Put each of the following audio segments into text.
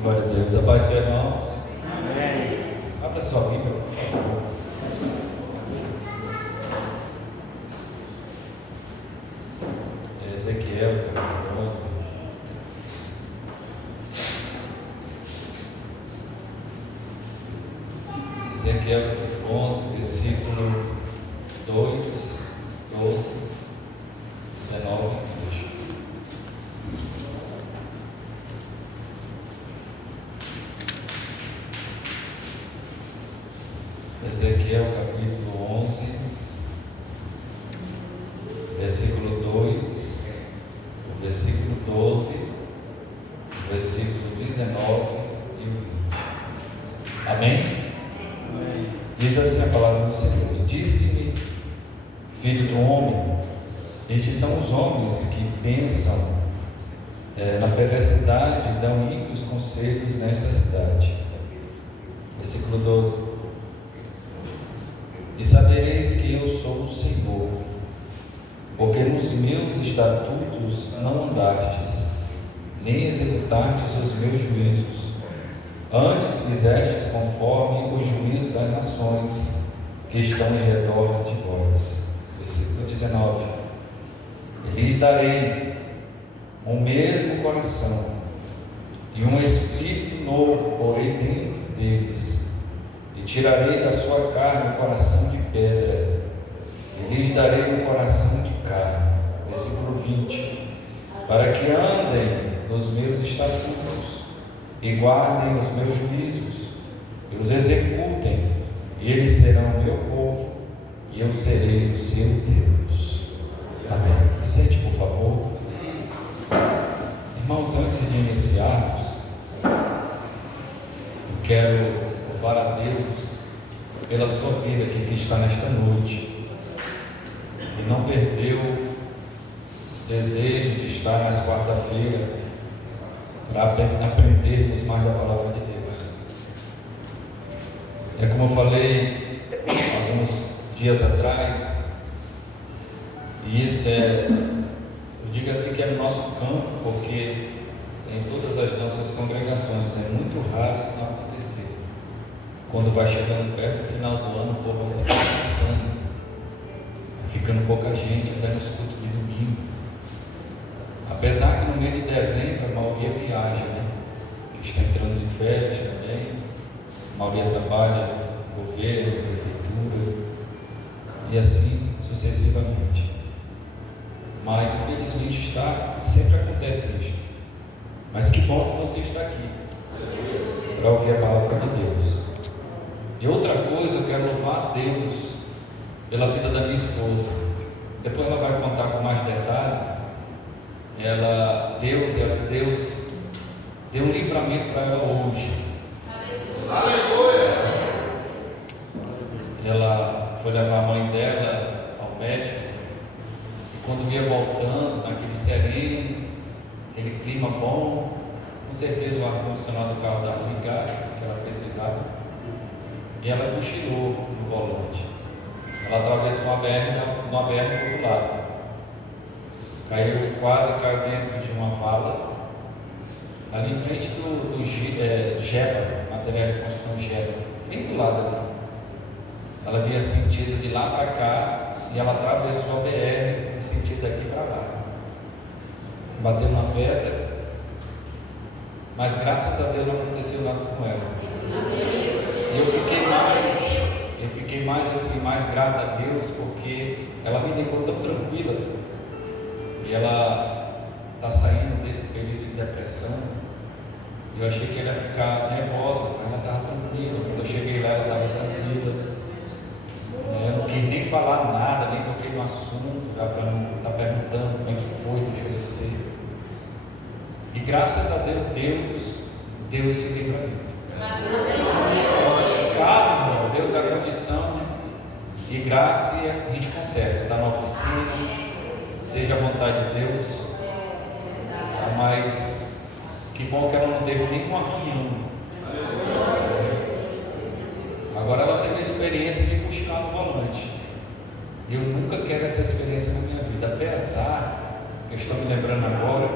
Glória a Deus. A paz, irmãos. Amém. Abra sua Bíblia, por favor. Ezequiel, capítulo 11. Ezequiel, capítulo 11, versículo 2, 12, 19 e 20. Ezequiel capítulo 11, versículo 2, o versículo 12, o versículo 19 e o 20. Amém? Amém. Diz assim a palavra do Senhor: Disse-me, filho do homem, estes são os homens que pensam na perversidade e dão ímpios conselhos nesta cidade. Versículo 12: E sabereis que eu sou o Senhor, porque nos meus estatutos não andastes, nem executastes os meus juízos. Antes fizestes conforme o juízo das nações que estão em redor de vós. Versículo 19: E lhes darei um mesmo coração, e um espírito novo porei dentro deles. E tirarei da sua carne o coração de pedra, e lhes darei um coração de carne. Versículo 20: Para que andem nos meus estatutos, e guardem os meus juízos, e os executem, e eles serão o meu povo, e eu serei o seu Deus. Amém. Sente, por favor. Irmãos, antes de iniciarmos, eu quero louvar a Deus pela sua vida que está nesta noite e não perdeu o desejo de estar nas quarta-feiras para aprendermos mais da palavra de Deus. É como eu falei alguns dias atrás, e isso eu digo assim que é no nosso campo, porque em todas as nossas congregações é muito raro isso não acontecer. Quando vai chegando perto do final do ano, o povo vai se cansando, ficando pouca gente até nos cultos de domingo. Apesar que no mês de dezembro a maioria viaja, né? Que está entrando de férias também, a maioria trabalha no governo, prefeitura, e assim sucessivamente. Mas infelizmente sempre acontece isso. Mas que bom que você está aqui para ouvir a palavra de Deus. E outra coisa, eu quero louvar a Deus pela vida da minha esposa. Depois ela vai contar com mais detalhe. Deus deu um livramento para ela hoje. Aleluia! Ela foi levar a mãe dela ao médico, e quando vinha voltando, naquele sereno, aquele clima bom, com certeza o ar-condicionado do carro estava ligado, que ela precisava, e ela cochilou no volante. Ela atravessou uma BR do outro lado. Quase caiu dentro de uma vala, ali em frente do Geba, material de construção Geba, bem do lado ali. Ela vinha sentido de lá para cá, e ela atravessou a BR no sentido daqui para lá. Bateu na pedra, mas graças a Deus não aconteceu nada com ela. E eu fiquei mais grato a Deus, porque ela me deixou tão tranquila. E ela está saindo desse período de depressão. Eu achei que ela ia ficar nervosa, mas ela estava tranquila. Quando eu cheguei lá, ela estava tranquila. Eu não quis nem falar nada, nem toquei no assunto, já para não estar perguntando como é que foi, deixa eu descer. E graças a Deus, Deus deu esse livramento. Calma, Deus dá condição, né? E graça, e a gente consegue. Está na oficina, seja a vontade de Deus. Mas que bom que ela não teve nenhum arranhão. Agora ela teve a experiência de cochilar no volante. Eu nunca quero essa experiência na minha vida. Apesar, eu estou me lembrando agora,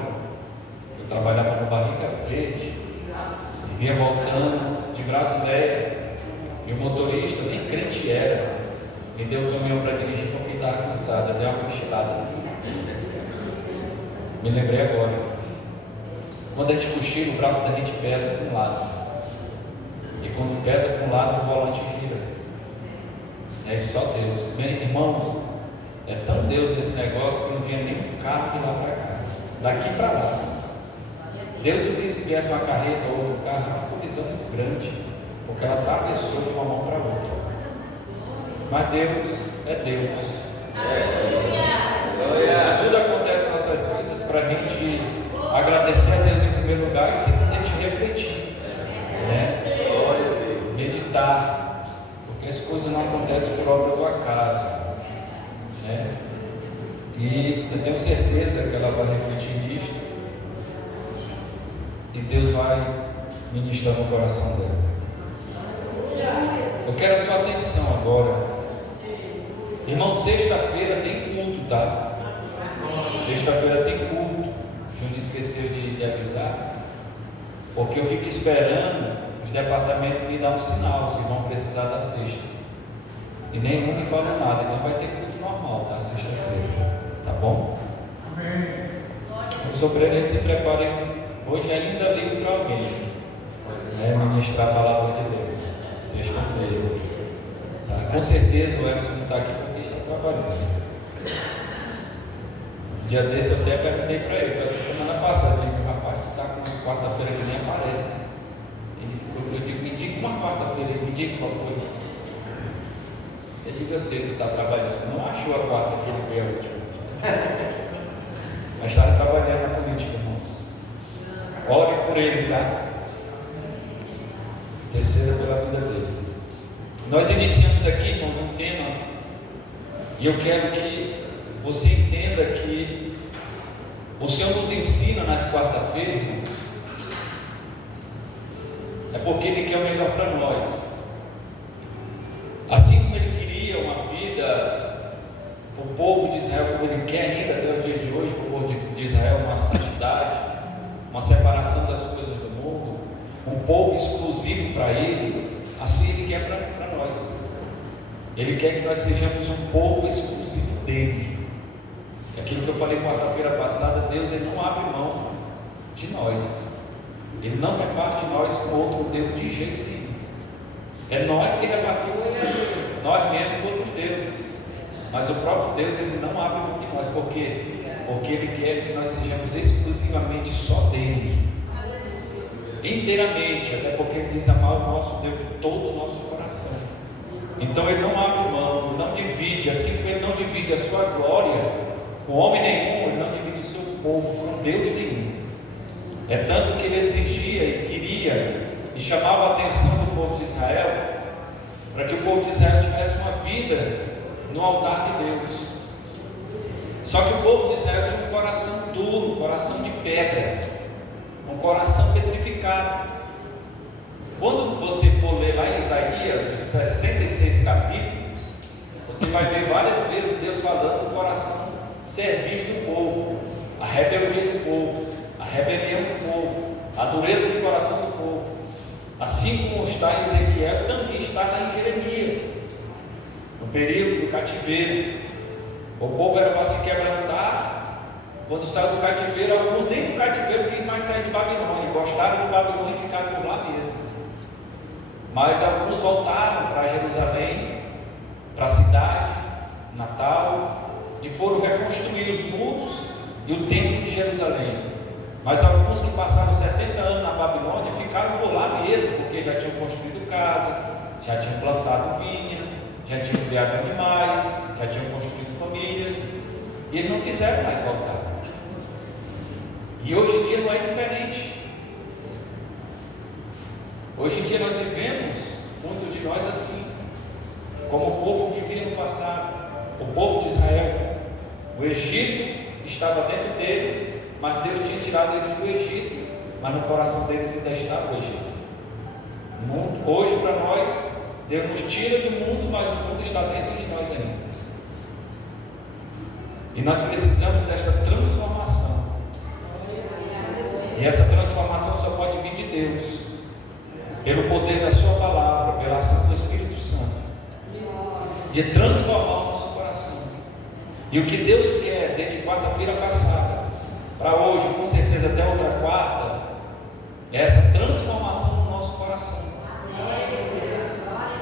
eu trabalhava no Barriga Verde, E vinha voltando de Brasileia. E o motorista, nem crente era, me deu o caminhão para dirigir porque estava cansado, deu uma cochilada. Me lembrei agora. Quando a gente cochila, o braço da gente pesa para um lado. E quando pesa para um lado, o volante vira. É só Deus. Bem, irmãos, é tão Deus nesse negócio que não vinha nenhum carro de lá para cá, daqui para lá. Deus não disse que viesse uma carreta ou outro carro, é uma colisão muito grande, porque ela atravessou de uma mão para outra. Mas Deus é Deus. Isso tudo acontece nas nossas vidas para a gente agradecer a Deus em primeiro lugar e segundo a gente refletir, né? Meditar, porque as coisas não acontecem por obra do acaso, né? E eu tenho certeza que ela vai refletir nisto e Deus vai ministrar no coração dela. Eu quero a sua atenção agora. Irmão, sexta-feira tem culto, tá? Sexta-feira tem culto. O Júnior esqueceu de avisar, porque eu fico esperando os departamentos me dar um sinal se vão precisar da sexta. E nenhum me falou nada, então vai ter culto normal, tá? Sexta-feira, tá bom? Amém. Os obreiros se preparem. Hoje ainda ligo para alguém, né? Ministrar a palavra de Deus. Sexta-feira, tá? Com certeza o Emerson não está aqui porque está trabalhando. Um dia desse eu até perguntei para ele, foi essa semana passada, eu digo, rapaz, tu está com umas quarta-feira que nem aparece. Ele ficou, eu digo, me diga uma quarta-feira, ele me diga qual foi. Eu digo, eu sei que tu está trabalhando, não achou a quarta que ele veio a última. Mas estava trabalhando na política, irmãos. Ore por ele, tá? Terceira pela vida dele. Nós iniciamos aqui, irmãos, um tema, e eu quero que você entenda que o Senhor nos ensina nas quarta-feiras, irmãos, é porque Ele quer o melhor para nós. Assim como Ele queria uma vida, o povo de Israel, como Ele quer ainda até os dias de hoje, para o povo de Israel, uma santidade, uma separação das coisas do mundo, um povo exclusivo para Ele, assim Ele quer para nós. Ele quer que nós sejamos um povo exclusivo dEle. Aquilo que eu falei quarta-feira passada, Deus Ele não abre mão de nós. Ele não reparte nós com outro Deus de jeito nenhum. É nós que repartimos nós mesmos com outros deuses. Mas o próprio Deus Ele não abre mão de nós. Por quê? Porque Ele quer que nós sejamos exclusivamente só dEle. Inteiramente, até porque Ele diz amar o nosso Deus de todo o nosso coração. Então Ele não abre mão, não divide, assim como Ele não divide a sua glória com homem nenhum, Ele não divide o seu povo com Deus nenhum. É tanto que Ele exigia e queria e chamava a atenção do povo de Israel para que o povo de Israel tivesse uma vida no altar de Deus. Só que o povo de Israel tinha um coração duro, um coração de pedra, um coração petrificado. Quando você for ler lá em Isaías, os 66 capítulos, você vai ver várias vezes Deus falando do coração servis do povo, a rebeldia do povo, a rebelião do povo, a dureza do coração do povo. Assim como está em Ezequiel, também está lá em Jeremias, no período do cativeiro. O povo era para se quebrantar. Quando saiu do cativeiro, alguns nem do cativeiro quis mais sair de Babilônia, gostaram de Babilônia e ficaram por lá mesmo. Mas alguns voltaram para Jerusalém, para a cidade natal, e foram reconstruir os muros e o templo de Jerusalém. Mas alguns que passaram 70 anos na Babilônia ficaram por lá mesmo, porque já tinham construído casa, já tinham plantado vinha, já tinham criado animais, já tinham construído famílias, e eles não quiseram mais voltar. E hoje em dia não é diferente. Hoje em dia nós vivemos, muitos de nós assim, como o povo vivia no passado, o povo de Israel. O Egito estava dentro deles, mas Deus tinha tirado eles do Egito, mas no coração deles ainda estava o Egito. Hoje para nós, Deus nos tira do mundo, mas o mundo está dentro de nós ainda. E nós precisamos desta transformação. E essa transformação só pode vir de Deus, pelo poder da sua palavra, pela ação do Espírito Santo, de transformar o nosso coração. E o que Deus quer, desde quarta-feira passada para hoje, com certeza até outra quarta, é essa transformação no nosso coração.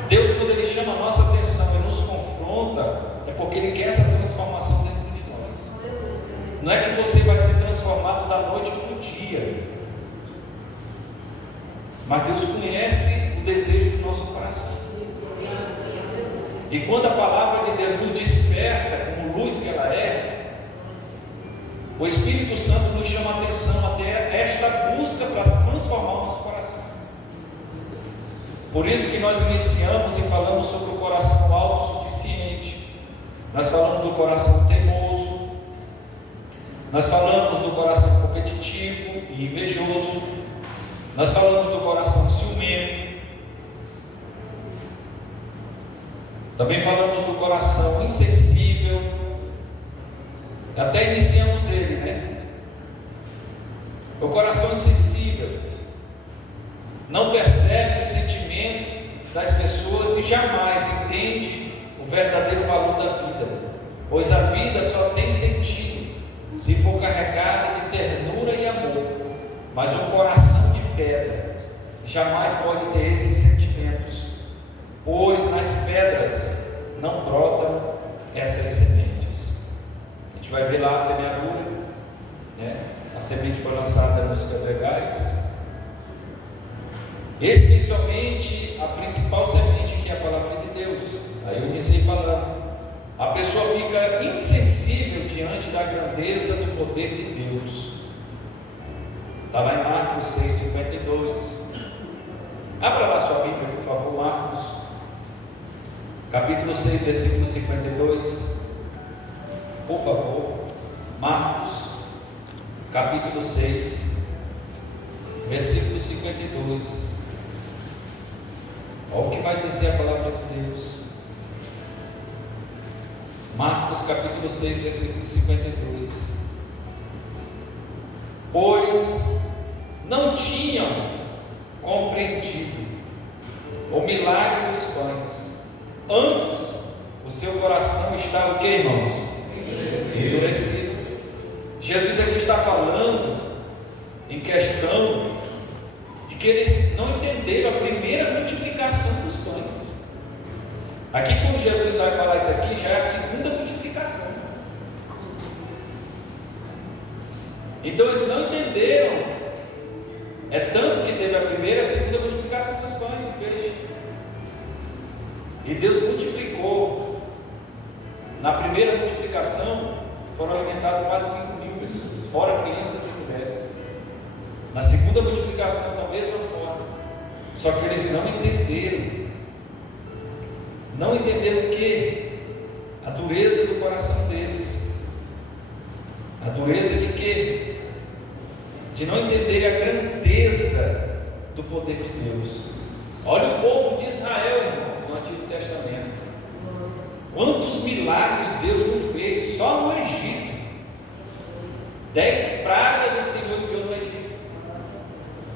Deus, quando Ele chama a nossa atenção e nos confronta, é porque Ele quer essa transformação dentro de nós. Não é que você vai ser transformado da noite para o dia, mas Deus conhece o desejo do nosso coração. E quando a palavra de Deus nos desperta como luz que ela é, o Espírito Santo nos chama a atenção até esta busca para transformar o nosso coração. Por isso que nós iniciamos e falamos sobre o coração autossuficiente. Nós falamos do coração teimoso, nós falamos do coração competitivo e invejoso, nós falamos do coração ciumento, também falamos do coração insensível, até iniciamos ele, né? O coração insensível não percebe o sentimento das pessoas e jamais entende o verdadeiro valor da vida, pois a vida só tem sentido se for carregada de ternura e amor, mas um coração de pedra jamais pode ter esses sentimentos, pois nas pedras não brotam essas sementes. A gente vai ver lá a semeadura, né? A semente foi lançada nos pedregais, especialmente a principal semente, que é a palavra de Deus. Aí eu iniciei falando, a pessoa fica insensível diante da grandeza do poder de Deus. Está lá em Marcos 6,52. Abra lá sua Bíblia, por favor, Marcos, capítulo 6, versículo 52. Por favor, Marcos, capítulo 6, versículo 52. Olha o que vai dizer a palavra de Deus. Marcos capítulo 6, versículo 52. Pois não tinham compreendido o milagre dos pães, antes o seu coração estava o que, irmãos? Endurecido. Jesus aqui está falando em questão de que eles não entenderam a primeira multiplicação dos pães. Aqui, quando Jesus vai falar isso aqui, já é a segunda multiplicação. Então eles não entenderam. É tanto que teve a primeira e a segunda multiplicação dos pães e peixe. E Deus multiplicou. Na primeira multiplicação foram alimentadas quase 5.000 pessoas, fora crianças e mulheres. Na segunda multiplicação, da mesma forma. Só que eles não entenderam. Não entenderam o que? A dureza do coração deles. A dureza de quê? De não entenderem a grandeza do poder de Deus. Olha o povo de Israel, irmãos, no Antigo Testamento. Quantos milagres Deus não fez só no Egito. 10 pragas o Senhor enviou no Egito.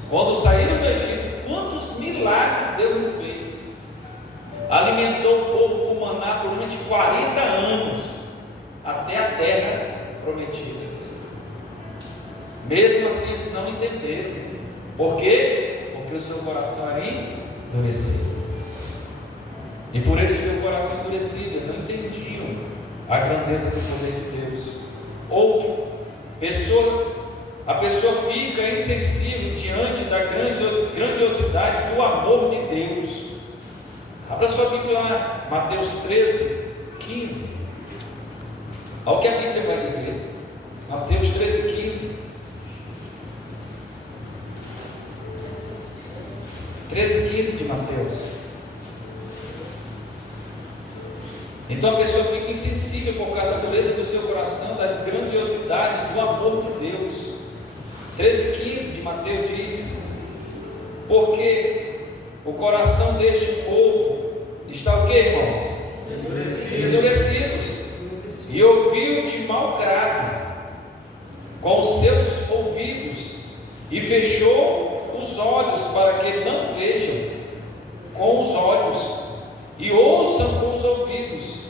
Quando saíram do Egito, quantos milagres Deus não fez? Alimentou o povo com maná durante 40 anos, até a terra prometida. Mesmo assim eles não entenderam. Por quê? Porque o seu coração era endurecido. E por eles ter o coração endurecido, eles não entendiam a grandeza do poder de Deus. Ou a pessoa fica insensível diante da grandiosidade do amor de Deus. Abra sua Bíblia lá, Mateus 13, 15. Olha o que a Bíblia vai dizer. Mateus 13, 15. 13, 15 de Mateus. Então a pessoa fica insensível por causa da dureza do seu coração, das grandiosidades do amor de Deus. 13, 15 de Mateus diz: porque o coração deste povo está o que, irmãos? Endurecidos. E ouviu de mau grado com os seus ouvidos, e fechou os olhos, para que não vejam com os olhos, e ouçam com os ouvidos,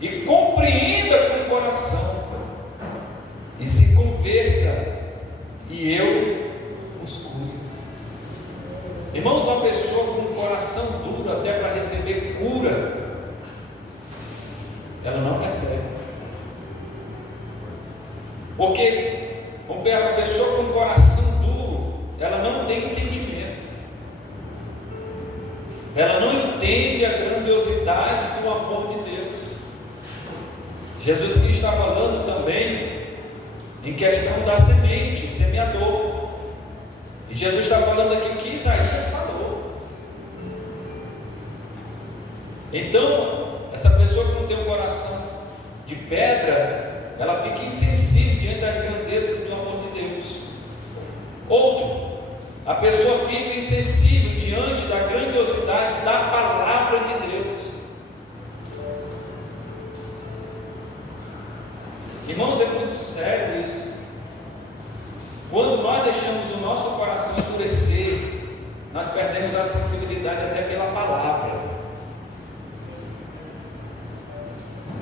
e compreenda com o coração, e se converta, e eu os curo. Irmãos, uma pessoa com um coração duro, até para receber cura, ela não recebe. Porque uma pessoa com um coração duro, ela não tem entendimento. Ela não entende a grandiosidade do amor de Deus. Jesus Cristo está falando também em questão da semente, o semeador. E Jesus está falando aqui o que Isaías falou. Então, essa pessoa que não tem um coração de pedra, ela fica insensível diante das grandezas do amor de Deus. Outro, a pessoa fica insensível diante da grandiosidade da palavra de Deus. Irmãos, é muito sério isso. Quando nós deixamos o nosso coração endurecer, nós perdemos a sensibilidade até pela palavra.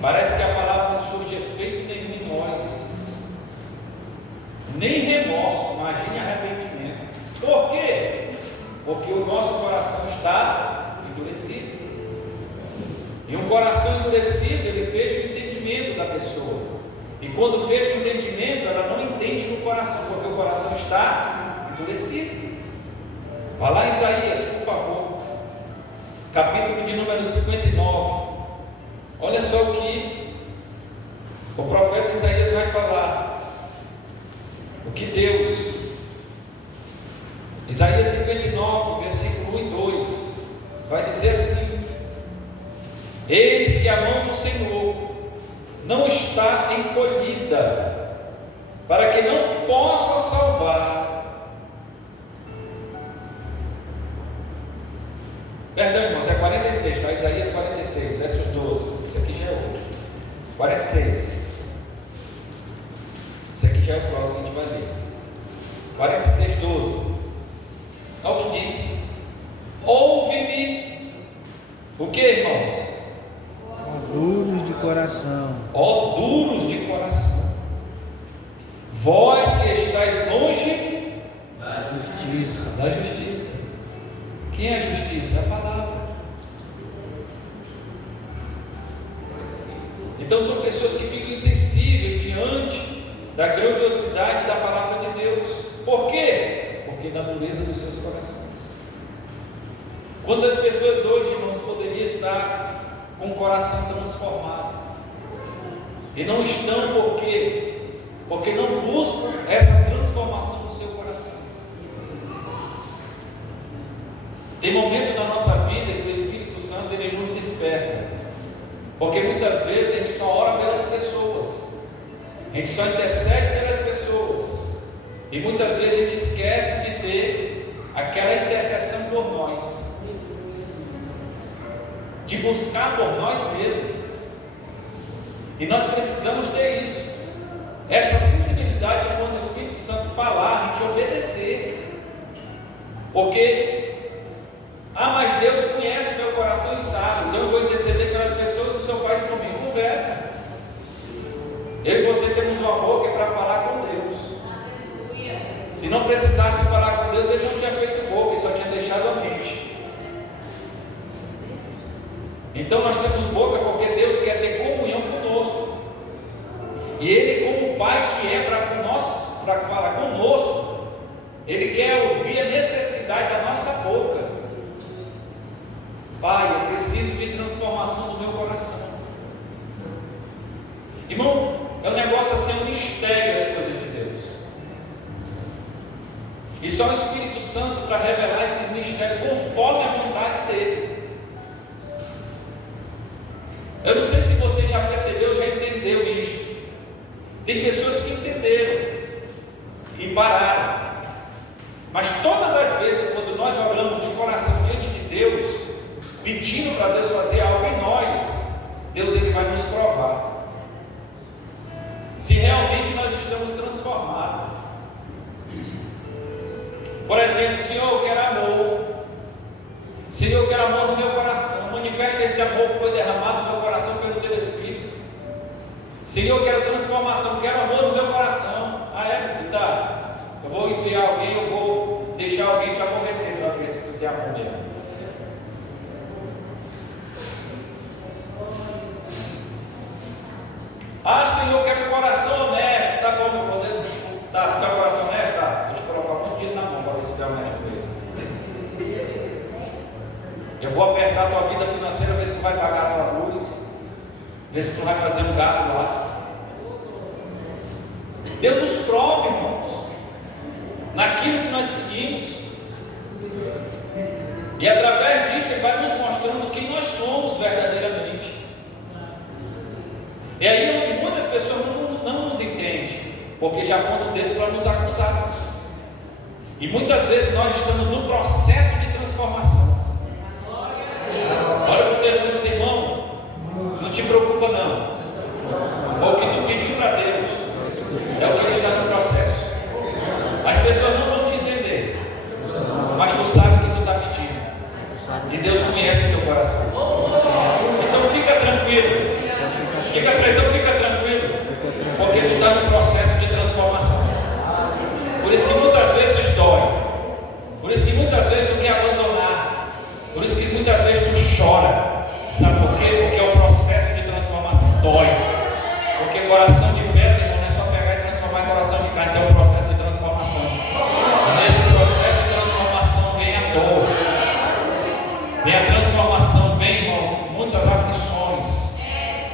Parece que a palavra não surge efeito nenhum em nós, nem remorso, imagine arrependimento. Por quê? Porque o nosso coração está endurecido. E um coração endurecido, ele fecha o entendimento da pessoa. E quando fecha o entendimento, ela não entende no coração, porque o coração está endurecido. Vá lá em Isaías, por favor, capítulo de número 59. Olha só o que o profeta Isaías vai falar. O que Deus, Isaías 59, versículo 1 e 2, vai dizer assim: eis que a mão do Senhor não está encolhida, para que não possa salvar. Perdão, irmãos, é 46, tá? Isaías 46, versos 12. Esse aqui já é outro. 46. Esse aqui já é o próximo que a gente vai ler. 46, 12. Olha o que diz: ouve-me. O que, irmãos? Duros de coração. Ó duros de coração, vós que estáis longe Da justiça. da justiça. Quem é a justiça? É a palavra. Então são pessoas que ficam insensíveis diante da grandiosidade da palavra de Deus. Por quê? Porque da dureza dos seus corações. Quantas pessoas hoje, irmãos, poderiam estar com o coração transformado e não estão, por quê? Porque não buscam essa transformação no seu coração. Tem momento na nossa vida que o Espírito Santo ele nos desperta, porque muitas vezes a gente só ora pelas pessoas, a gente só intercede pelas pessoas, e muitas vezes a gente esquece de ter aquela intercessão por nós, de buscar por nós mesmos. E nós precisamos ter isso, essa sensibilidade de quando o Espírito Santo falar, a gente obedecer. Porque mas Deus conhece o meu coração e sabe, então eu vou interceder pelas pessoas que o Senhor faz por mim. Conversa. Eu e você temos uma boca para falar com Deus. Se não precisasse falar com Deus, ele não tinha feito boca, ele só tinha deixado a mente. Então nós temos boca porque Deus quer ter comunhão conosco. E Ele, como Pai que é para falar conosco, Ele quer ouvir a necessidade da nossa boca. Pai, eu preciso de transformação do meu coração. Irmão, é um negócio assim, é um mistério as coisas de Deus. E só o Espírito Santo para revelar esses mistérios conforme a vontade dEle. Eu não sei se você já percebeu, já entendeu isso. Tem pessoas que entenderam e pararam. Mas todas as vezes, quando nós oramos de coração diante de Deus, pedindo para Deus fazer algo em nós, Deus ele vai nos provar se realmente nós estamos transformados. Por exemplo, Senhor, eu Senhor, eu quero amor no meu coração. Manifesta esse amor que foi derramado no meu coração pelo teu Espírito. Senhor, eu quero transformação, quero amor no meu coração. Ah, é, meu filho, tá. Eu vou enviar alguém, eu vou deixar alguém te aborrecer para ver se tu tem amor mesmo. Ah, Senhor, eu quero um coração honesto. Tá bom, meu filho. Tá, tu quer um coração honesto? Tá. Deixa eu colocar um dinheiro na mão para ver se tu é honesto mesmo. Eu vou apertar a tua vida financeira, ver se tu vai pagar a tua luz, ver se tu vai fazer um gato lá. Deus nos prova, irmãos, naquilo que nós pedimos, e através disso Ele vai nos mostrando quem nós somos verdadeiramente. É aí onde muitas pessoas não nos entendem, porque já apontam o dedo para nos acusar. E muitas vezes nós estamos no processo de transformação. Olha para o teu irmão, irmão, não te preocupa não. Foi o que tu pediu para Deus, é o que Ele está no processo. As pessoas não vão te entender, mas tu sabe o que tu está pedindo, e Deus conhece o teu coração. Então fica tranquilo, fica tranquilo, porque tu está no processo de transformação. Por isso que muitas vezes dói, por isso que muitas vezes tu quer abandonar, por isso que muitas vezes tu chora. Sabe por quê? Porque é o processo de transformação, dói. Porque coração de pedra, irmão, não é só pegar e transformar em coração de carne, é o processo de transformação. E nesse processo de transformação vem a dor, vem a transformação, vem, irmãos, muitas aflições,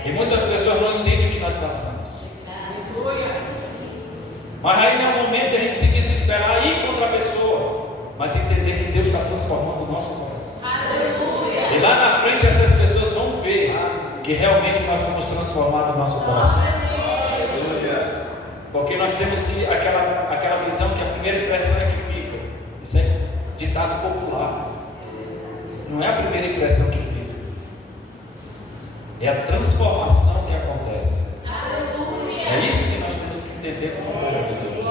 e muitas pessoas não entendem o que nós passamos. Mas aí não é o momento de a gente se desesperar e ir contra a pessoa, mas entender que Deus está transformando o nosso coração. E lá na frente essas pessoas vão ver que realmente nós somos transformados no nosso coração. Porque nós temos que aquela visão que a primeira impressão é que fica. Isso é ditado popular. Não é a primeira impressão que fica, é a transformação que acontece. É isso que nós temos que entender como povo de Deus.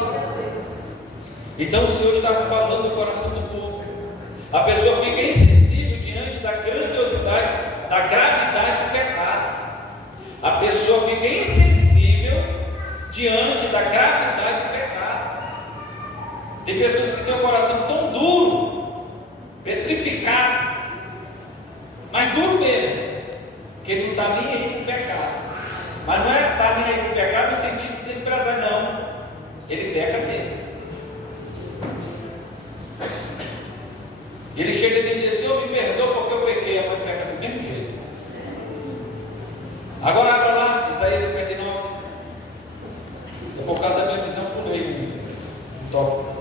Então o Senhor está falando do coração do povo. A pessoa fica insensível diante da grandiosidade, da gravidade do pecado. A pessoa fica insensível diante da gravidade do pecado. Tem pessoas que têm o coração tão duro, petrificado, mas duro mesmo, que ele não está nem aí com o pecado. Mas não é estar nem aí com o pecado no sentido de desprezar, não. Ele peca mesmo. Ele chega e diz: Senhor, me perdoa porque eu pequei. A mãe peca do mesmo jeito. Agora abra lá, Isaías 59. Por causa da minha visão, pulei um tópico.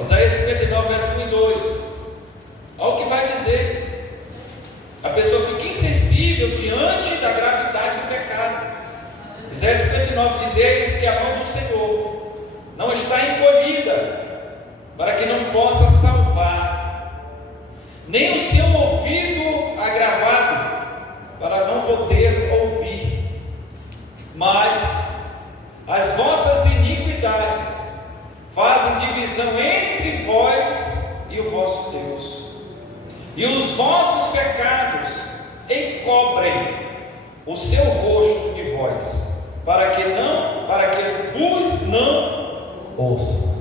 Isaías 59, verso 1 e 2. Olha o que vai dizer. A pessoa fica insensível diante da gravidade do pecado. Isaías 59 diz: eis que a mão do Senhor não está encolhida, para que não possa salvar, nem o seu ouvido agravado, para não poder ouvir. Mas as vossas iniquidades fazem divisão entre vós e o vosso Deus, e os vossos pecados encobrem o seu rosto de vós, para que vos não ouça.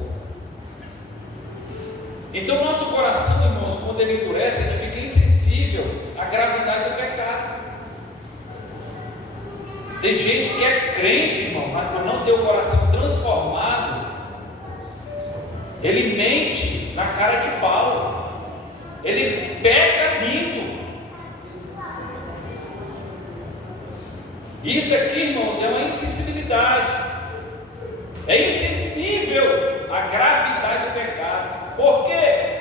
Então nosso coração, irmãos, quando ele endurece, ele fica insensível à gravidade do pecado. Tem gente que é crente, irmão, mas por não ter o coração transformado, ele mente na cara de pau, ele peca rindo. Isso aqui, irmãos, é uma insensibilidade. É insensível à gravidade do pecado. Por que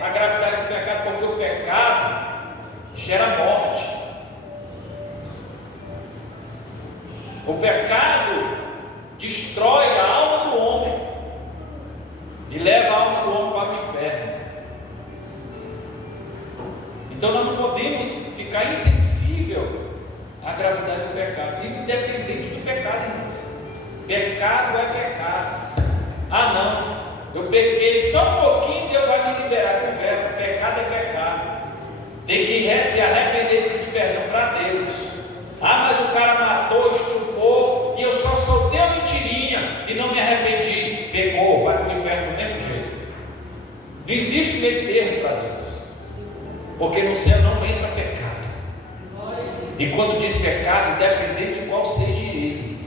a gravidade do pecado? Porque o pecado gera morte. O pecado destrói a alma do homem e leva a alma do homem para o inferno. Então nós não podemos ficar insensível à gravidade do pecado, independente do pecado, irmãos. Pecado é pecado. Ah não, eu pequei só um pouquinho, Deus vai me liberar. Conversa, pecado é pecado. Não existe meio termo para Deus, porque no céu não entra pecado. E quando diz pecado, independente de qual seja ele.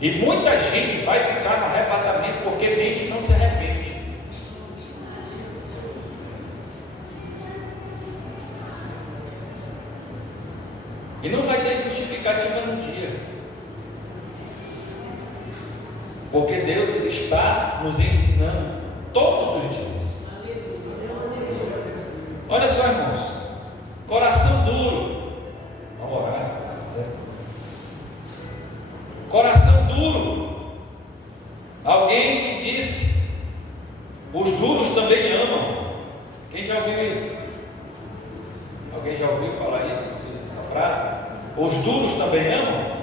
E muita gente vai ficar no arrebatamento porque mente não se arrepende. E não vai ter justificativa no dia. Porque Deus ele está nos ensinando todos os dias. Olha só, irmãos. Coração duro. Vamos orar. Coração duro. Alguém que disse: os duros também amam. Quem já ouviu isso? Alguém já ouviu falar isso? Essa frase? Os duros também amam?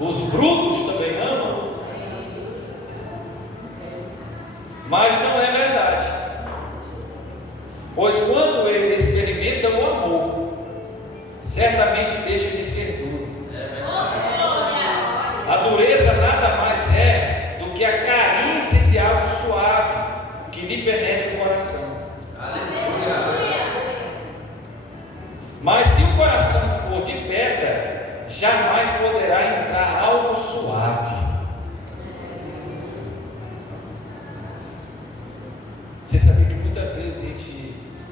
Os brutos também amam? Mas não é verdade. Pois quando ele experimenta o amor, certamente deixa de ser duro. A dureza nada mais é do que a carência de algo suave que lhe penetra o coração. Mas se o coração for de pedra, jamais poderá entrar algo suave. Você sabia que muitas vezes a gente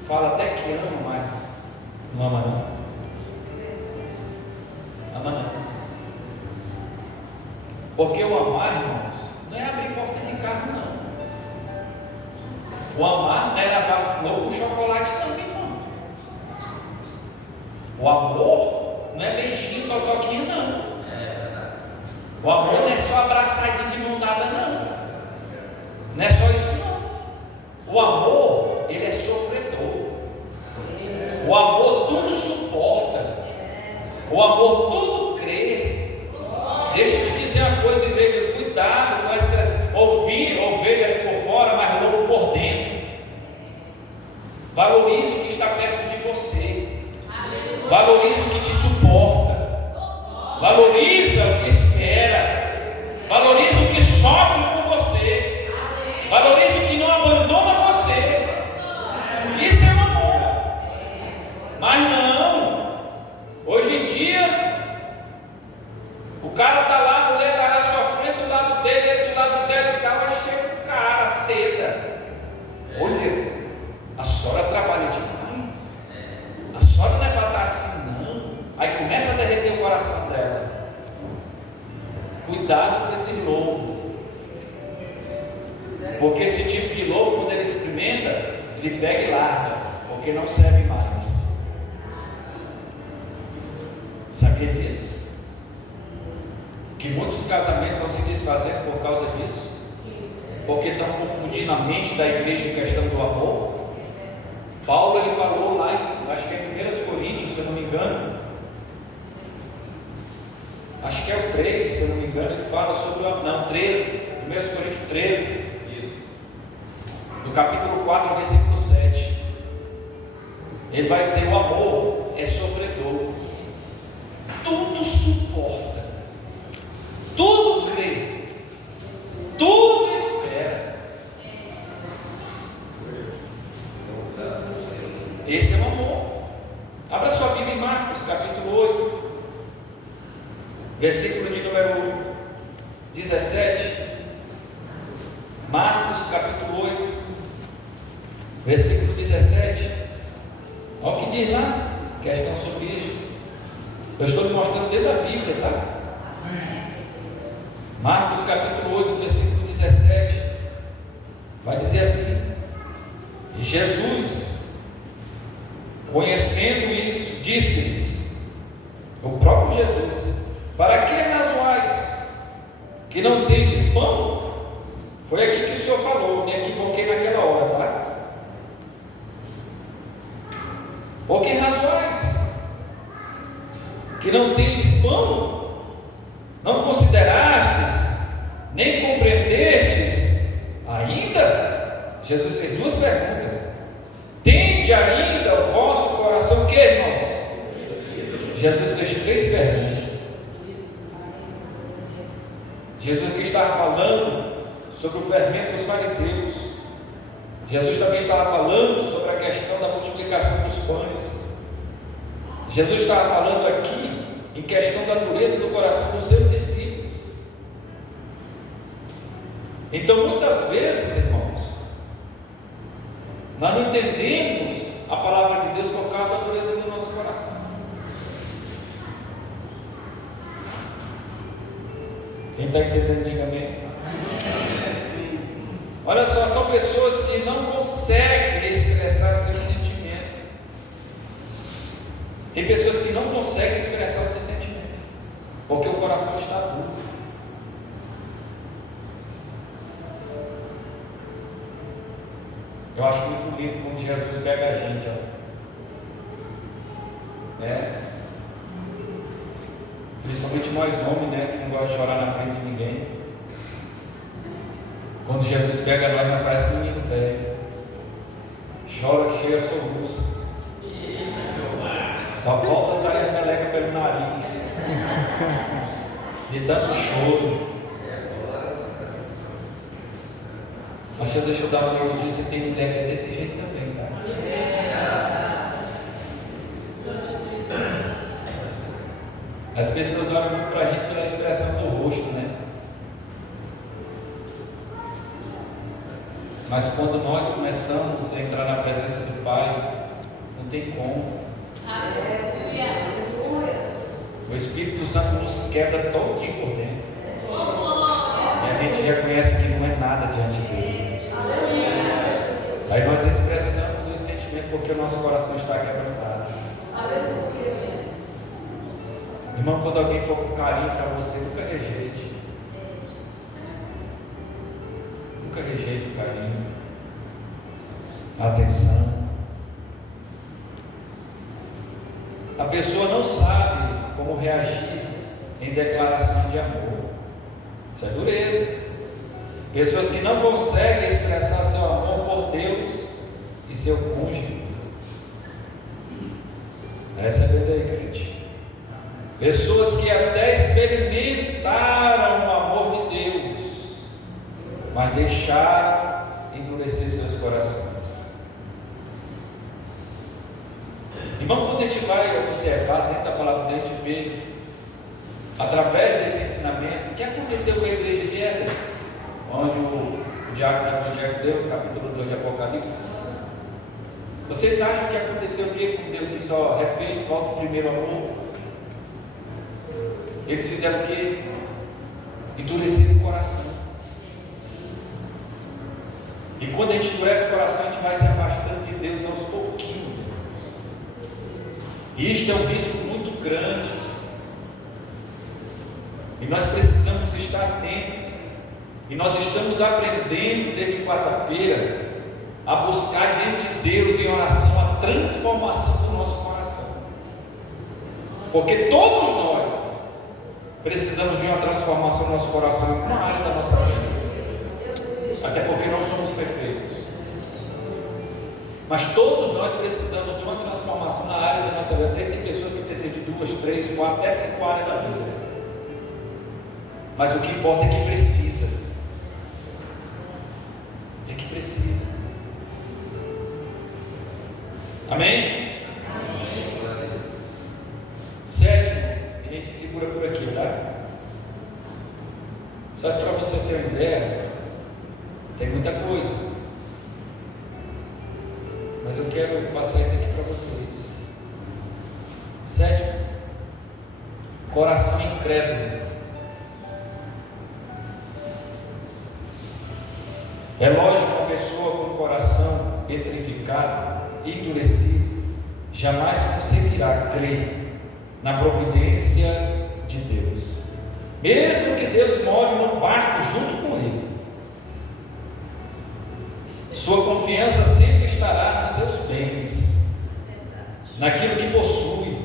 fala até que ama, mas não ama não? Ama não. Porque o amar, irmãos, não é abrir porta de carro não. O amar não é lavar flor com chocolate não, irmão. O amor não é beijinho, totoquinho não. O amor não é só abraçadinho de mão dada não. Não é só isso não. O amor, ele é sofredor. O amor tudo suporta. O amor tudo crê. Deixa eu te dizer uma coisa, igreja, cuidado com essas ovelhas por fora, mas lobo por dentro. Valorize o que está perto de você. Valorize o que te suporta. Valoriza o que espera. Valorize o que sofre por você. Valorize o que não abandona você. Isso é o amor. Mas não. Hoje em dia, o cara está lá, a mulher está lá sofrendo do lado dele, ele do lado dela e tal, mas chega um cara, seda. Olha, a senhora trabalha demais. A senhora não é para estar assim, não. Aí começa a derreter o coração dela. Cuidado com esse lobo. Porque esse tipo de lobo, quando ele experimenta, ele pega e larga, porque não serve mais. Sabia disso? Que muitos casamentos estão se desfazendo por causa disso? Porque estão confundindo a mente da igreja em questão do amor. Paulo ele falou lá, acho que é em 1 Coríntios, se eu não me engano. Acho que é o 3, se eu não me engano, ele fala sobre o amor. Não, 13, 1 Coríntios 13. No capítulo 4, versículo 7, ele vai dizer: o amor é sofredor, tudo suporta, tudo crê, tudo espera. Esse é o amor. Abra sua Bíblia em Marcos, capítulo 8, versículo de número 17. Marcos, capítulo 8, versículo 17. Olha o que diz lá, questão sobre isso. Eu estou lhe mostrando dentro da Bíblia, tá? Marcos, capítulo 8, versículo 17. Vai dizer assim: e Jesus, conhecendo isso, disse-lhes, o próprio Jesus: para que razoais que não tendes pão? Foi aqui que o Senhor falou, me equivoquei naquela hora, tá? Por que razoais que não tendes pão? Não considerastes, nem compreendestes ainda? Jesus fez duas perguntas. Tende ainda o vosso coração, que irmãos? Jesus fez três perguntas. Jesus aqui estava falando sobre o fermento dos fariseus. Jesus também estava falando sobre a questão da multiplicação dos pães. Jesus estava falando aqui em questão da dureza do coração dos seus discípulos. Então, muitas vezes, irmãos, nós não entendemos a palavra de Deus por causa da dureza do nosso coração. Quem está entendendo, diga amém. Olha só, são pessoas que não conseguem expressar seu sentimento. Tem pessoas que não conseguem expressar o seu sentimento, porque o coração está duro. Eu acho muito lindo como Jesus pega a gente, ó. Principalmente nós homens, né, que não gostamos de chorar na frente de ninguém. Quando Jesus pega nós, nós parece um menino velho. Chora que chega a soluço. Só falta sair a meleca pelo nariz. De tanto choro. Mas deixa eu dar uma olhadinha, você tem mulher que é desse jeito também, tá? As pessoas olham muito para a gente pela expressão do rosto, né? Mas quando nós começamos a entrar na presença do Pai, não tem como. O Espírito Santo nos quebra todinho por dentro. E a gente reconhece que não é nada diante dele. Aí nós expressamos o sentimento porque o nosso coração está quebrantado. Irmão, quando alguém for com carinho para você, nunca rejeite. Nunca rejeite o carinho, a atenção. A pessoa não sabe como reagir em declarações de amor. Isso é dureza. Pessoas que não conseguem expressar seu amor por Deus e seu cônjuge. Essa é a verdade, crente. Pessoas que até experimentaram o amor de Deus, mas deixaram endurecer seus corações. Irmão, quando a gente vai observar dentro da palavra de Deus, a gente vê, através desse ensinamento, o que aconteceu com a igreja de Éfeso, onde o diácono do Evangelho deu, capítulo 2 de Apocalipse. Vocês acham que aconteceu o que com Deus que só repente, volta o primeiro amor? Eles fizeram o que? Endurecer o coração. E quando a gente endurece o coração, a gente vai se afastando de Deus aos pouquinhos, irmãos. E isto é um risco muito grande. E nós precisamos estar atentos. E nós estamos aprendendo desde quarta-feira a buscar dentro de Deus em oração a transformação do nosso coração. Porque todos nós precisamos de uma transformação no nosso coração em uma área da nossa vida. Até porque não somos perfeitos. Mas todos nós precisamos de uma transformação na área da nossa vida. Até tem pessoas que precisam de 2, 3, 4, até 5 áreas da vida. Mas o que importa é que precisa. É que precisa. Amém? Amém. Sétimo, a gente segura por aqui, tá? Só para você ter uma ideia, tem muita coisa. Mas eu quero passar isso aqui para vocês. Sétimo, coração incrédulo. É lógico que uma pessoa com o coração petrificado, endurecido, jamais conseguirá crer na providência de Deus, mesmo que Deus more no barco junto com ele. Sua confiança sempre estará nos seus bens, naquilo que possui.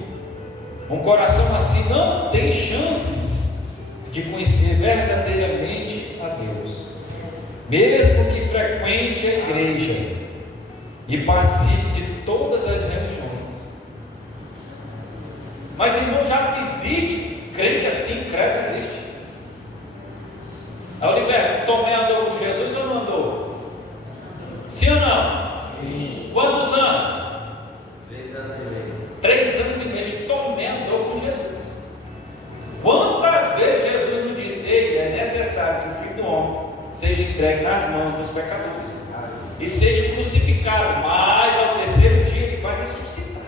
Um coração assim não tem chances de conhecer verdadeiramente a Deus, mesmo que frequente a igreja e participe de todas as reuniões. Mas, irmão, já existe crente assim, credo existe. Aí eu liberto, Tomé andou com Jesus ou não andou? Sim ou não? Sim. Quantos anos? 3 anos e meio. 3 anos e meio. Tomé andou com Jesus. Quantas vezes Jesus não disse: ei, é necessário que o Filho do Homem seja entregue nas mãos dos pecadores e seja crucificado, mas ao terceiro dia ele vai ressuscitar.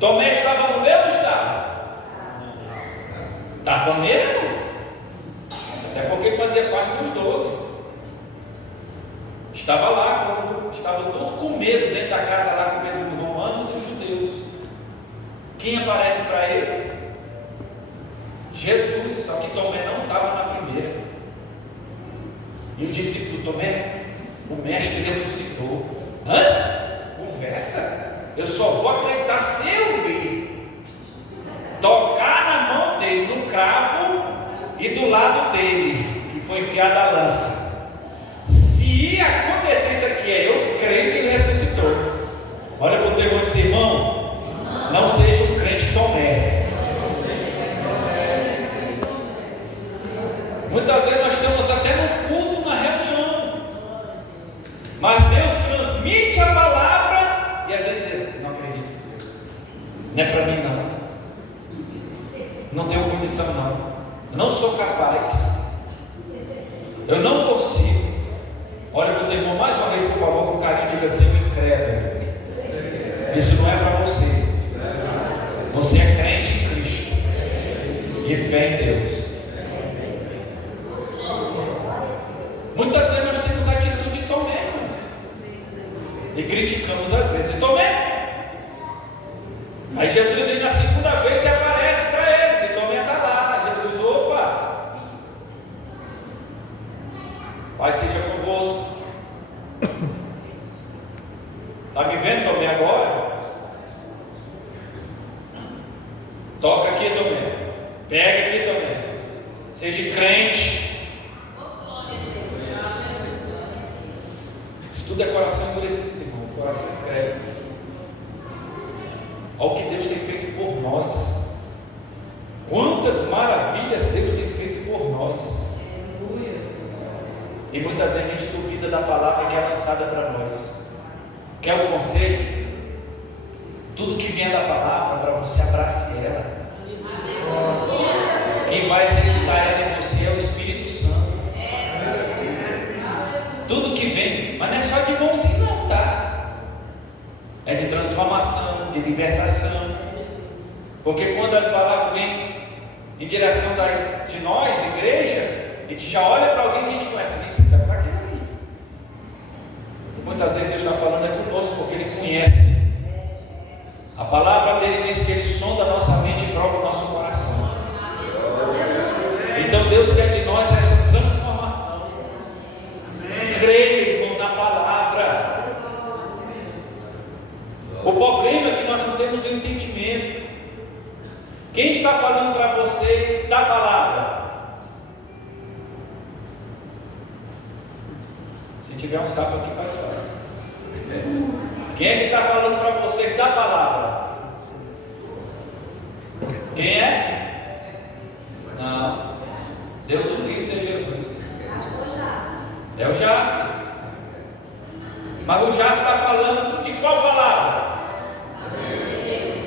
Tomé estava no meio ou não estava? Estava mesmo? Até porque ele fazia parte dos 12. Estava lá quando estavam todos com medo dentro da casa lá, com medo dos romanos e os judeus. Quem aparece para eles? Jesus. Só que Tomé não estava na primeira. E o discípulo: Tomé, o mestre ressuscitou. Hã? Conversa? Eu só vou acreditar se eu ver tocar na mão dele, no cravo, e do lado dele que foi enfiada a lança. Se acontecer isso aqui, eu creio que ele ressuscitou. Olha para o teu irmão e diz: irmão, não seja um crente Tomé. Muitas vezes nós estamos até no culto, na reunião, mas Deus transmite a palavra e às vezes diz: não acredito, não é para mim não tenho condição não, eu não sou capaz, eu não consigo. Olha para o teu irmão mais uma vez, por favor, com carinho, diga assim: eu incrédulo. Isso não é para você. Você é crente em Cristo e fé em Deus. Muitas vezes nós temos a atitude de Tomé, irmãos, e criticamos às vezes Tomé. Aí Jesus vem na segunda vez e aparece para eles, e Tomé está lá. Jesus: opa, Pai seja convosco. Está me vendo, Tomé, agora? Toca aqui, Tomé. Pega aqui, Tomé. Seja crente. Isso tudo é coração endurecido, irmão. Coração incrédulo. Olha o que Deus tem feito por nós. Quantas maravilhas Deus tem feito por nós. E muitas vezes a gente duvida da palavra que é lançada para nós. Quer o conselho? Tudo que vier da palavra, para você, abrace ela. Quem vai executar ela em você é o Espírito Santo. Tudo que vem, mas não é só de bonzinho não, tá? É de transformação, de libertação. Porque quando as palavras vêm em direção de nós, igreja, a gente já olha para alguém que a gente conhece, nem sabe para quê. Muitas vezes Deus está falando é conosco, porque Ele conhece. A palavra dele diz que Ele sonda a nossa mente e prova o nosso coração. Então Deus quer de nós essa transformação. Creia, irmão, na palavra. O problema é que nós não temos o entendimento. Quem está falando para vocês da palavra? Se tiver um sapo aqui, faz hora. Quem é que está falando para vocês da palavra? Quem é? Não. Deus o disse, é Jesus. É o Jasper. Mas o Jasper está falando de qual palavra?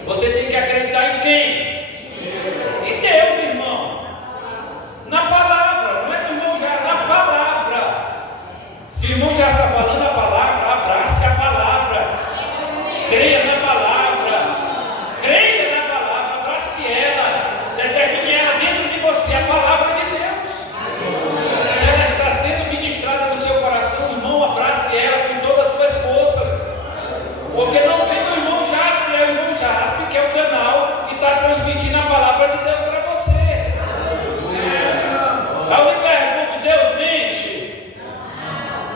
Você tem que acreditar em quem? Em Deus, irmão. Na palavra. Não é do irmão já, na palavra. Se o irmão já está falando a palavra, abrace a palavra. Creia na palavra. Creia na palavra, abrace ela. Determine ela dentro de você, a palavra de Deus. Se ela está sendo ministrada no seu coração, irmão, abrace ela com todas as tuas forças. Porque não vem do irmão Jasper, é o irmão Jasper que é o canal que está transmitindo a palavra de Deus para você. Aí eu lhe pergunto: Deus mente?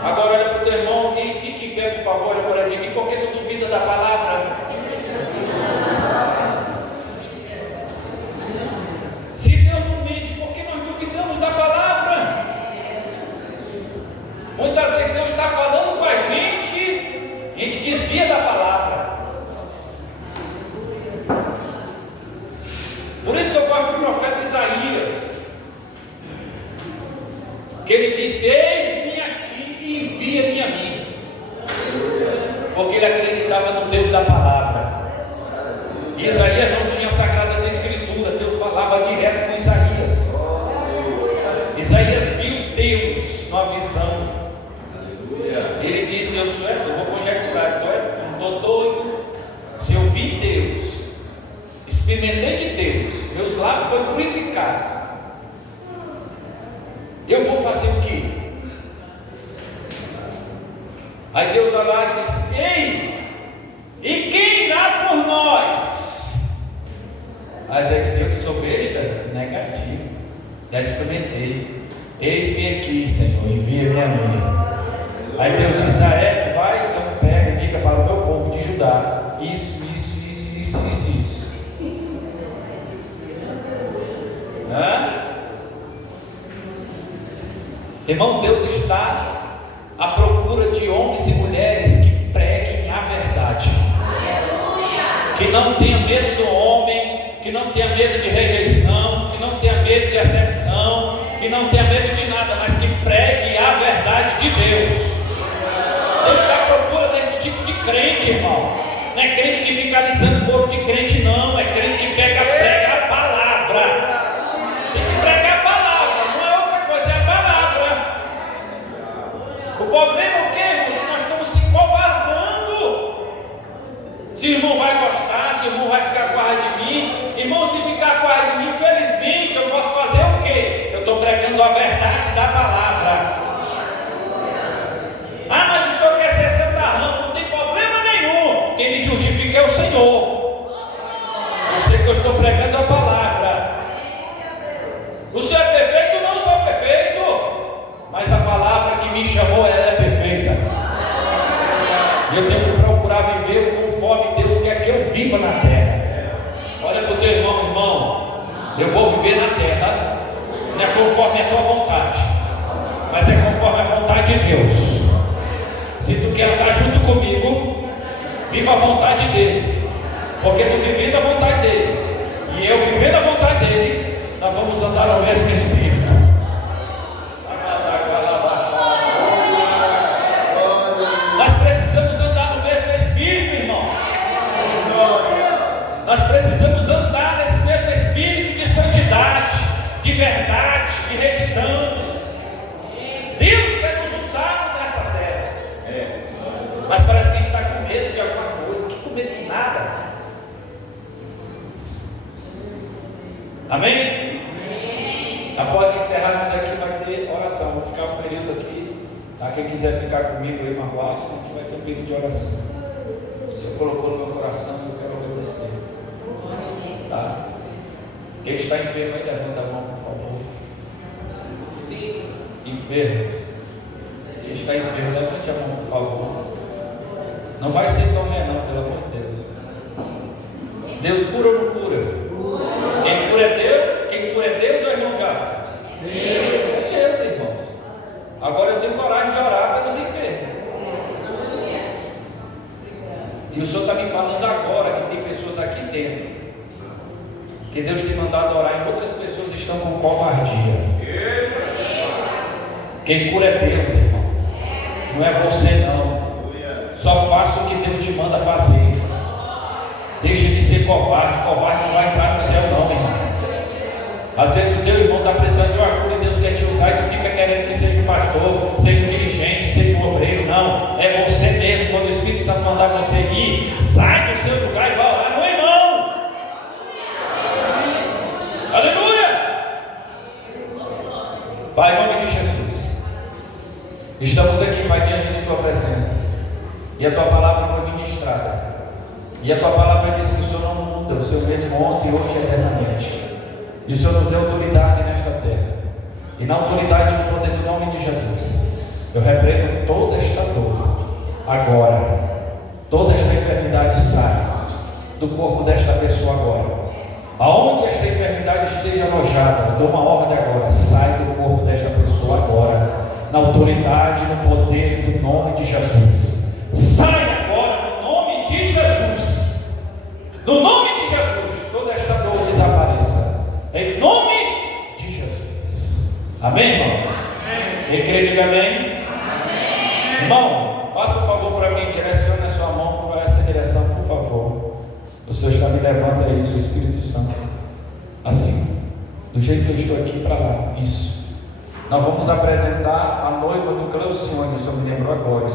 Agora olha para o teu irmão e fique em pé, por favor, olha para ele. Por que tu duvida da palavra? Se Deus não mente, por que nós duvidamos da palavra? Muitas vezes Deus está falando com a gente desvia da palavra. Por isso que eu gosto do profeta Isaías, que ele disse: eis-me aqui, da palavra. Isaías não tinha sagradas escrituras, Deus falava direto com Isaías. Isaías viu Deus numa visão. Ele disse: eu vou conjecturar, não estou doido. Se eu vi Deus, experimentei de Deus, meus lábios foram purificados, eu vou fazer o quê? Aí Deus vai lá e diz: ei, e quem irá por nós? Mas é que eu que sou besta? Negativo. Já experimentei. Eis-me aqui, Senhor, envia-me a mim. Aí Deus diz: tu vai, então pega e diga para o meu povo de Judá isso. Irmão, Deus está à procura de homens e mulheres que preguem a verdade, que não tenha medo do homem, que não tenha medo de rejeição, que não tenha medo de acepção, que não tenha medo de nada, mas que pregue a verdade de Deus. Deus está à procura desse tipo de crente, irmão. Não é crente que fica alisando o corpo de crente, não. É crente que prega a palavra. Tem que pregar a palavra, não é outra coisa, é a palavra. O problema é o quê? Nós estamos se covardando. Se o irmão vai gostar, se o irmão vai ficar com raiva de mim, irmão, se ficar com raiva de mim, infelizmente eu posso fazer o quê? Eu estou pregando a verdade da palavra. Ah, mas o senhor quer ser santarrão, não tem problema nenhum. Quem me justifica é o Senhor. Eu sei que eu estou pregando a palavra. O senhor é perfeito? Não sou perfeito, mas a palavra que me chamou, ela é perfeita. E eu tenho que procurar viver conforme Deus quer que eu viva na terra. Olha para o teu irmão, eu vou viver na terra, não é conforme a tua vontade, mas é conforme a vontade de Deus. Se tu quer andar junto comigo, viva a vontade dele, porque tu vivendo a vontade dele e eu vivendo a vontade dele, nós vamos andar no mesmo Espírito. Nós precisamos andar no mesmo Espírito, irmãos. Nós precisamos andar nesse mesmo Espírito de santidade, de verdade, de retidão. Deus quer nos usar nessa terra. Mas parece que ele está com medo de alguma coisa. Que com medo de nada. Amém? Após encerrarmos aqui, vai ter oração. Vou ficar um período aqui. Tá? Quem quiser ficar comigo aí, Marguate, a gente vai ter um período de oração. O Senhor colocou no meu coração e eu quero obedecer. Tá? Quem está enfermo aí, levanta a mão, por favor. Enfermo. Quem está enfermo, levante a mão, por favor. Não vai ser tão não, pelo amor de Deus. Deus cura ou não cura? Quem cura é Deus? Quem cura é Deus ou é irmão Gaspa? Deus, irmãos. Agora eu tenho coragem de orar pelos enfermos. E o Senhor está me falando agora que tem pessoas aqui dentro que Deus tem mandado orar e outras pessoas estão com covardia. Quem cura é Deus, irmão. Não é você não. Só faça o que Deus te manda fazer. Deixa de ser covarde. Covarde não vai entrar no céu não, irmão. Às vezes o teu irmão está precisando de uma cura e Deus quer te usar e tu fica querendo que seja um pastor, seja um dirigente, seja um obreiro. Não, é você mesmo. Quando o Espírito Santo mandar você ir, sai do seu lugar e vai orar no irmão. Aleluia! Pai, em nome de Jesus, estamos aqui, Pai, diante de tua presença, e a tua palavra foi ministrada, e a tua palavra diz que o Senhor não muda, o Senhor mesmo ontem, hoje e eternamente. E o Senhor nos deu autoridade nesta terra. E na autoridade e no poder do nome de Jesus, eu repreendo toda esta dor. Agora, toda esta enfermidade sai do corpo desta pessoa agora. Aonde esta enfermidade esteja alojada, eu dou uma ordem agora. Sai do corpo desta pessoa agora. Na autoridade e no poder do nome de Jesus. Sai agora no nome de Jesus. No nome de Jesus, toda esta dor desapareça. Em nome de Jesus. Amém, irmãos? Quem crê, diga amém. Amém. Irmão, faça um favor para mim, direcione a sua mão para essa direção, por favor. O Senhor está me levando a isso, o Espírito Santo. Assim, do jeito que eu estou aqui para lá. Isso. Nós vamos apresentar a noiva do Cleucione, o Senhor me lembrou agora.